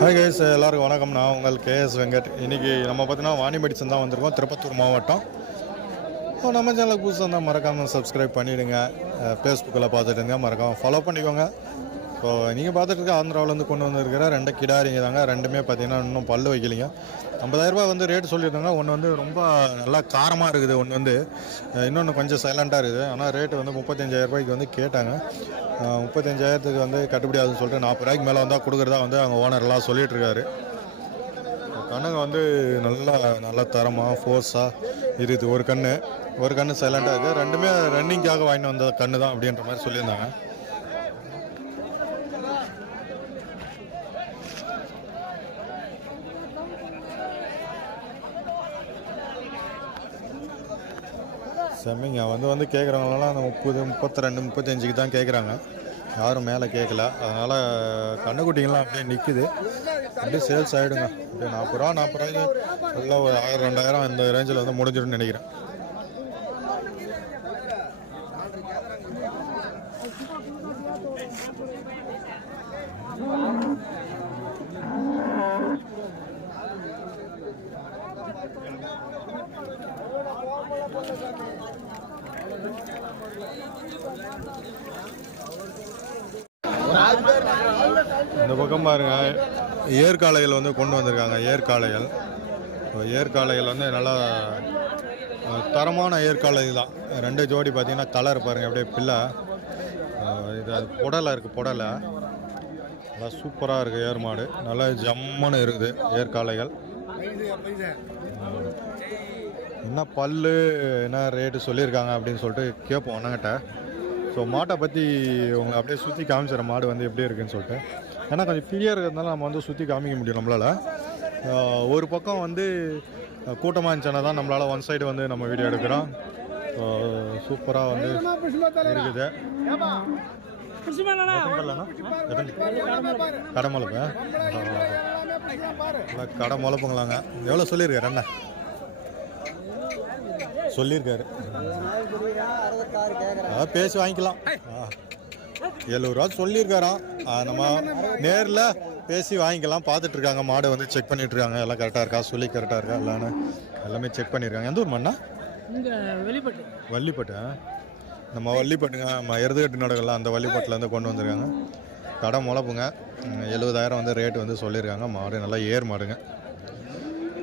Hi guys uh, எல்லாருக்கும் வணக்கம். நான் உங்கள் கேஎஸ் வெங்கட். இன்றைக்கி நம்ம பார்த்தீங்கன்னா வாணிபடிச்சன் தான் வந்திருக்கோம். திருப்பத்தூர் மாவட்டம். நம்ம சேனலுக்கு புதுசாக இருந்தால் மறக்காமல் சப்ஸ்கிரைப் பண்ணிவிடுங்க ஃபேஸ்புக்கில் பார்த்துட்டுங்க மறக்காமல் ஃபாலோ பண்ணிக்கோங்க. இப்போது நீங்கள் பார்த்துட்டு இருக்க ஆந்திராவிலேருந்து கொண்டு வந்திருக்கிற ரெண்டு கிடாரிங்க தாங்க. ரெண்டுமே பார்த்தீங்கன்னா இன்னும் பல் வைக்கலிங்க. ஐம்பதாயிரரூபா வந்து ரேட் சொல்லியிருந்தாங்க ஒன்று வந்து ரொம்ப நல்லா காரமாக இருக்குது. ஒன்று வந்து இன்னொன்று கொஞ்சம் சைலண்ட்டாக இருக்குது. ஆனால் ரேட்டு வந்து முப்பத்தஞ்சாயிரம் ரூபாய்க்கு வந்து கேட்டாங்க. முப்பத்தஞ்சாயிரத்துக்கு வந்து கட்டுப்படி ஆகுதுன்னு சொல்லிட்டு நாற்பது ரூபாய்க்கு மேலே வந்தால் கொடுக்குறதா வந்து அவங்க ஓனர்லாம் சொல்லிகிட்ருக்காரு கண்ணுங்க வந்து நல்லா நல்ல தரமாக ஃபோர்ஸாக இருக்குது. ஒரு கண்ணு ஒரு கண்ணு சைலண்டாக இருக்குது. ரெண்டுமே ரன்னிங்காக வாங்கிட்டு வந்த கண்ணு தான் அப்படின்ற மாதிரி சொல்லியிருந்தாங்க. செம்மிங்க. வந்து வந்து கேட்குறவங்களாம் அந்த முப்பது முப்பத்தி ரெண்டு முப்பத்தஞ்சுக்கு தான் கேட்குறாங்க யாரும் மேலே கேட்கல அதனால் கண்ணுக்குட்டிங்களாம் அப்படியே நிற்குது அப்படியே சேல்ஸ் ஆகிடுங்க அப்படியே நாற்பது ரூபா நாற்பது ரூபாய்க்கு நல்லா ஒரு ஆயிரம் ரெண்டாயிரம் இந்த ரேஞ்சில் வந்து முடிஞ்சிடும்னு நினைக்கிறேன். இந்த பக்கம் பாருங்க ஏற்காலைகள் வந்து கொண்டு வந்திருக்காங்க ஏற்காலைகள். இப்போ வந்து நல்லா தரமான ஏற்காலை தான். ரெண்டு ஜோடி பார்த்தீங்கன்னா கலர் பாருங்கள் அப்படியே பிள்ளை. இது அது புடலை இருக்குது புடலை. நல்லா சூப்பராக இருக்குது ஏர் மாடு. நல்லா ஜம்முன்னு இருக்குது ஏற்காலைகள். என்ன பல்லு என்ன ரேட்டு சொல்லியிருக்காங்க அப்படின்னு சொல்லிட்டு கேட்போம் அண்ணங்கிட்ட ஸோ மாட்டை பற்றி உங்களை அப்படியே சுற்றி காமிச்சிட மாடு வந்து எப்படி இருக்குன்னு சொல்லிட்டு. ஏன்னா கொஞ்சம் ஃப்ரீயாக இருக்கிறதுனால நம்ம வந்து சுற்றி காமிக்க முடியும் நம்மளால். ஒரு பக்கம் வந்து கூட்டமாக இருந்துச்சுன்னா தான் நம்மளால் ஒன் சைடு வந்து நம்ம வீடியோ எடுக்கிறோம். சூப்பராக வந்து இருக்குது. கடை முளைப்பு கடை முளைப்புங்களாங்க. எவ்வளோ சொல்லியிருக்காரு என்ன சொல்லியிருக்காரு. அதான் பேசி வாங்கிக்கலாம். எழுபது ரூபா சொல்லியிருக்காராம். நம்ம நேரில் பேசி வாங்கிக்கலாம். பார்த்துட்டு இருக்காங்க மாடு வந்து செக் பண்ணிட்டு இருக்காங்க எல்லாம் கரெக்டாக இருக்கா? சொல்லி கரெக்டாக இருக்கா? எல்லாமே எல்லாமே செக் பண்ணியிருக்காங்க. எந்த ஊர் மண்ணா வள்ளிப்பட்டு. ஆ? நம்ம வள்ளிப்பட்டுங்க நம்ம எருதுகட்டு நடுகள்லாம் அந்த வள்ளிப்பட்டுலேருந்து கொண்டு வந்திருக்காங்க. கடை முளப்புங்க எழுபதாயிரம் வந்து ரேட்டு வந்து சொல்லியிருக்காங்க. மாடு நல்லா ஏர் மாடுங்க.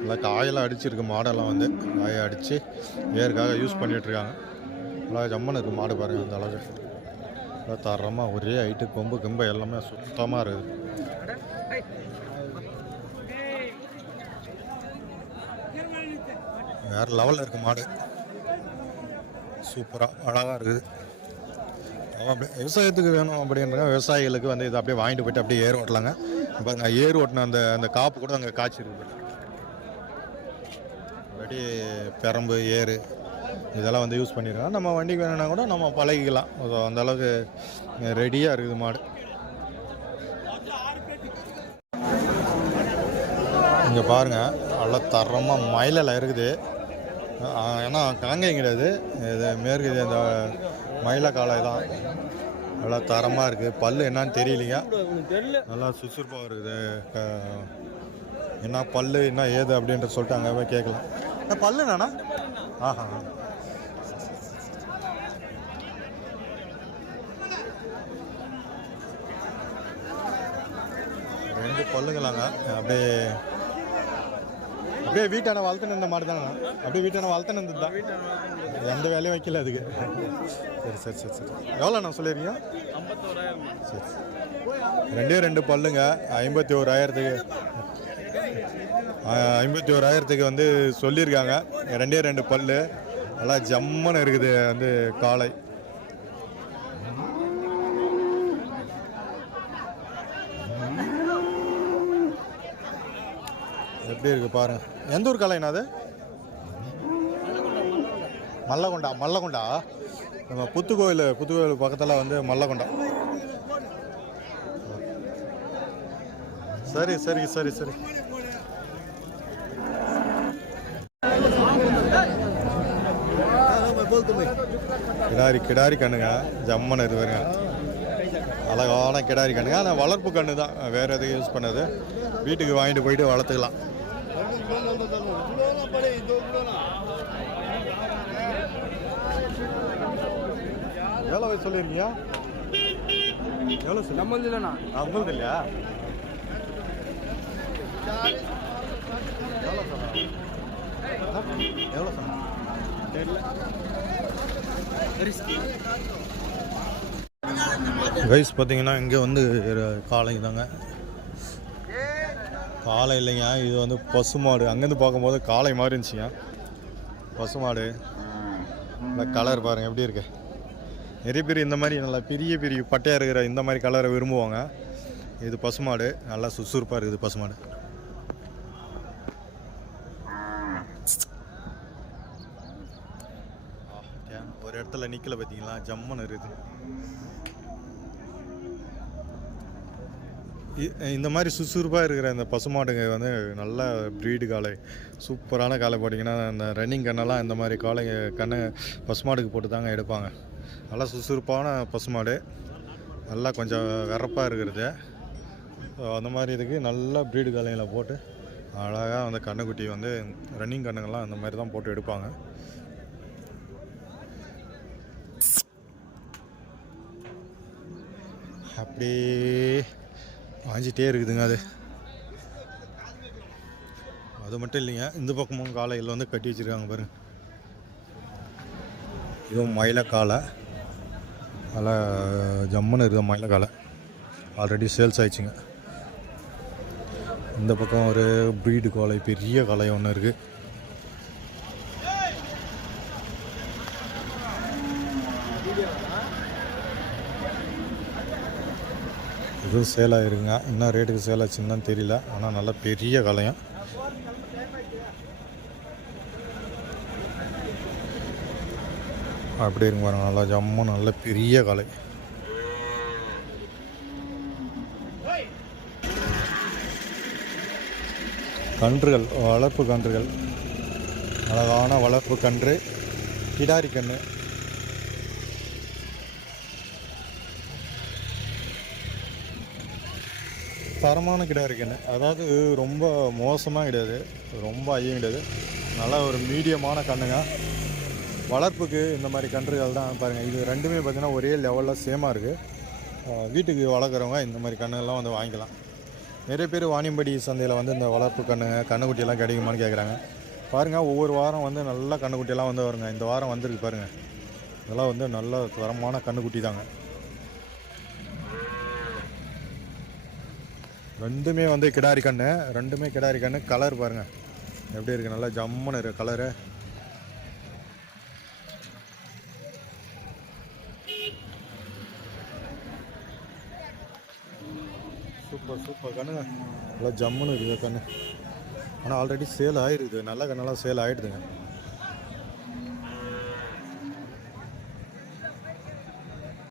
நல்லா காயெல்லாம் அடிச்சிருக்கு மாடெல்லாம் வந்து. காயை அடித்து ஏருக்காக யூஸ் பண்ணிகிட்ருக்காங்க நல்லா ஜம்மன் இருக்குது மாடு பாருங்கள் அந்த அளவுக்கு. நல்லா தரமாக ஒரே ஹைட்டு கொம்பு கிம்பு எல்லாமே சுத்தமாக இருக்குது. வேறு லெவலில் இருக்குது மாடு. சூப்பராக அழகாக இருக்குது. அவன் அப்படியே விவசாயத்துக்கு வேணும் அப்படின்றாங்க விவசாயிகளுக்கு வந்து இதை அப்படியே வாங்கிட்டு போயிட்டு அப்படியே ஏர் ஓட்டலாங்க. பாருங்க ஏர் ஓட்டின அந்த அந்த காப்பு கூட அங்கே காய்ச்சிருக்கு. அப்படியே பெரம்பு ஏறு இதெல்லாம் வந்து யூஸ் பண்ணிருக்கோம் நம்ம வண்டிக்கு வேணும்னா கூட நம்ம பழகிக்கலாம். அந்த அளவுக்கு ரெடியாக இருக்குது மாடு. இங்கே பாருங்கள் நல்லா தரமாக மயிலில் இருக்குது. ஏன்னா காங்கேயம் கிடையாது. இது மேற்கு இந்த மயில காலை தான். நல்லா தரமாக இருக்குது பல்லு என்னன்னு தெரியலைங்க. நல்லா சுறுசுறுப்பாக இருக்குது. க- என்ன பல்லு என்ன ஏது அப்படின்ற சொல்லிட்டு அங்கே போய் கேட்கலாம். நானா ஆஹா. ரெண்டு பல்லுங்களாங்க அப்படியே அப்படியே வீட்டான வளர்த்துன்னு இருந்த மாதிரி தானே அப்படியே வீட்டான வளர்த்துன்னு இருந்தது தான் எந்த வேலையும் வைக்கல அதுக்கு. சரி சரி சரி சரி. எவ்வளோ நான் சொல்லியிருக்கீங்க சரி சரி. ரெண்டே ரெண்டு பல்லுங்க. ஐம்பத்தி ஓராயிரத்துக்கு ஐம்பத்தி ஓராயிரத்துக்கு வந்து சொல்லியிருக்காங்க. ரெண்டே ரெண்டு பல்லு. நல்லா ஜம்முன்னு இருக்குது வந்து காளை எப்படி இருக்கு பாருங்க. எந்த ஊர் காளைண்ணா அது? மல்லகொண்டா மல்லகொண்டா? நம்ம புத்துக்கோயில் புத்துக்கோயில் பக்கத்தில் வந்து மல்லகொண்டா. சரி சரி சரி சரி. கிடாரி கிடாரி கண்ணுங்க. ஜம்மன் இருக்குதுங்க. அழகான கிடாரி கண்ணுங்க. ஆனால் வளர்ப்பு கண்ணு தான் வேறு எதுவும் யூஸ் பண்ணது. வீட்டுக்கு வாங்கிட்டு போயிட்டு வளர்த்துக்கலாம். எவ்வளோ வயசு சொல்லியிருக்கீங்க எவ்வளோ சொல்லி நம்மளது இல்லைண்ணா உங்களுக்கு இல்லையா எவ்வளோ சொன்னா எவ்வளோ சொன்னா தெரியல. கைஸ் பார்த்தீங்கன்னா இங்கே வந்து காளை தாங்க. காளை இல்லைங்க இது வந்து பசுமாடு அங்கேருந்து பார்க்கும்போது காளை மாதிரி இருந்துச்சுங்க. பசுமாடு இந்த கலர் பாருங்கள் எப்படி இருக்கு? நிறைய பேர் இந்த மாதிரி நல்லா பெரிய பெரிய பட்டையாக இருக்கிற இந்த மாதிரி கலரை விரும்புவாங்க. இது பசுமாடு நல்லா சுறுசுறுப்பாக இருக்குது பசுமாடு ஒரு இடத்துல நிற்கல பார்த்தீங்களா ஜம்முன்னு இருக்குது. இந்த மாதிரி சுறுசுறுப்பாக இருக்கிற இந்த பசுமாடுங்க வந்து நல்ல ப்ரீடு காலை சூப்பரான காலை போட்டிங்கன்னா இந்த ரன்னிங் கண்ணெல்லாம் இந்த மாதிரி காலைங்க கண்ணை பசுமாடுக்கு போட்டு தாங்க எடுப்பாங்க. நல்லா சுறுசுறுப்பான பசுமாடு. நல்லா கொஞ்சம் வரப்பாக இருக்கிறது. அந்த மாதிரி இதுக்கு நல்லா ப்ரீடு காலையில் போட்டு அழகாக அந்த கண்ணுக்குட்டி வந்து ரன்னிங் கண்ணுங்கள்லாம் அந்த மாதிரி தான் போட்டு எடுப்பாங்க. அப்படியே வாஞ்சிட்டே இருக்குதுங்க அது. அது மட்டும் இல்லைங்க இந்த பக்கமும் காலையில் வந்து கட்டி வச்சுருக்காங்க பாருங்க. இதுவும் மயிலக்காலை நல்லா ஜம்முன்னு இருக்குது மயிலக்காலை ஆல்ரெடி சேல்ஸ் ஆயிடுச்சுங்க. இந்த பக்கம் ஒரு ப்ரீடு காலை பெரிய காலை ஒன்று இருக்குது இதுவும் சேல் ஆயிருங்க என்ன ரேட்டுக்கு சேல் ஆச்சுன்னு தெரியல. ஆனால் நல்லா பெரிய காளையம் அப்படி இருக்கு பாருங்க. நல்லா ஜம்மு நல்ல பெரிய காளை கன்றுகள் வளர்ப்பு கன்றுகள். அழகான வளர்ப்பு கன்று. கிடாரி கன்று. தரமான கிடா இருக்குன்னு அதாவது ரொம்ப மோசமாக கிடையாது. ரொம்ப ஐயம் கிடையாது. நல்லா ஒரு மீடியமான கண்ணுங்க. வளர்ப்புக்கு இந்த மாதிரி கன்றுகள் தான் பாருங்கள் இது ரெண்டுமே பார்த்திங்கன்னா ஒரே லெவலில் சேமாக இருக்குது வீட்டுக்கு வளர்க்குறவங்க இந்த மாதிரி கண்ணுகள்லாம் வந்து வாங்கிக்கலாம். நிறைய பேர் வாணியம்படி சந்தையில் வந்து இந்த வளர்ப்பு கண்ணுங்க கண்ணுக்குட்டியெல்லாம் கிடைக்குமான்னு கேட்குறாங்க பாருங்கள் ஒவ்வொரு வாரம் வந்து நல்லா கண்ணுக்குட்டியெல்லாம் வந்து வருங்க. இந்த வாரம் வந்திருக்கு பாருங்கள் இதெல்லாம் வந்து நல்ல தரமான கண்ணுக்குட்டி தாங்க. ரெண்டுமே வந்து கிடாரி கண்ணு ரெண்டுமே கிடாரி கண்ணு. கலர் பாருங்கள் எப்படி இருக்குது நல்லா ஜம்முன்னு இருக்கு கலரு சூப்பர் சூப்பர் கண்ணுங்க நல்லா ஜம்முன்னு இருக்குது கண்ணு. ஆனால் ஆல்ரெடி சேல் ஆகிருக்குது நல்ல கண்ணெல்லாம் சேல் ஆகிடுதுங்க